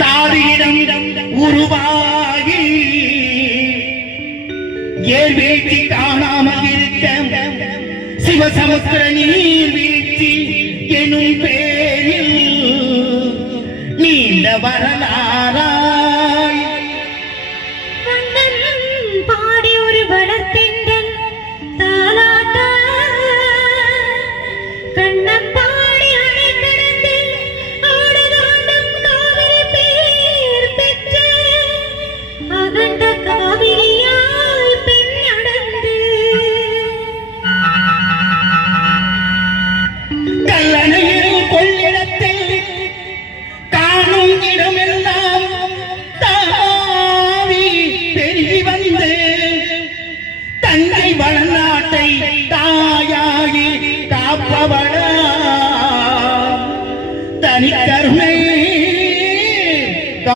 தாதியிடம் உருவாகி ஏர் வீழ்ச்சி காணாமல் இருக்க சிவசமுத்திர நீர் வீழ்ச்சி எனும் பேரில் நீண்ட வரலாறாய் பாடி ஒரு வளர்த்தே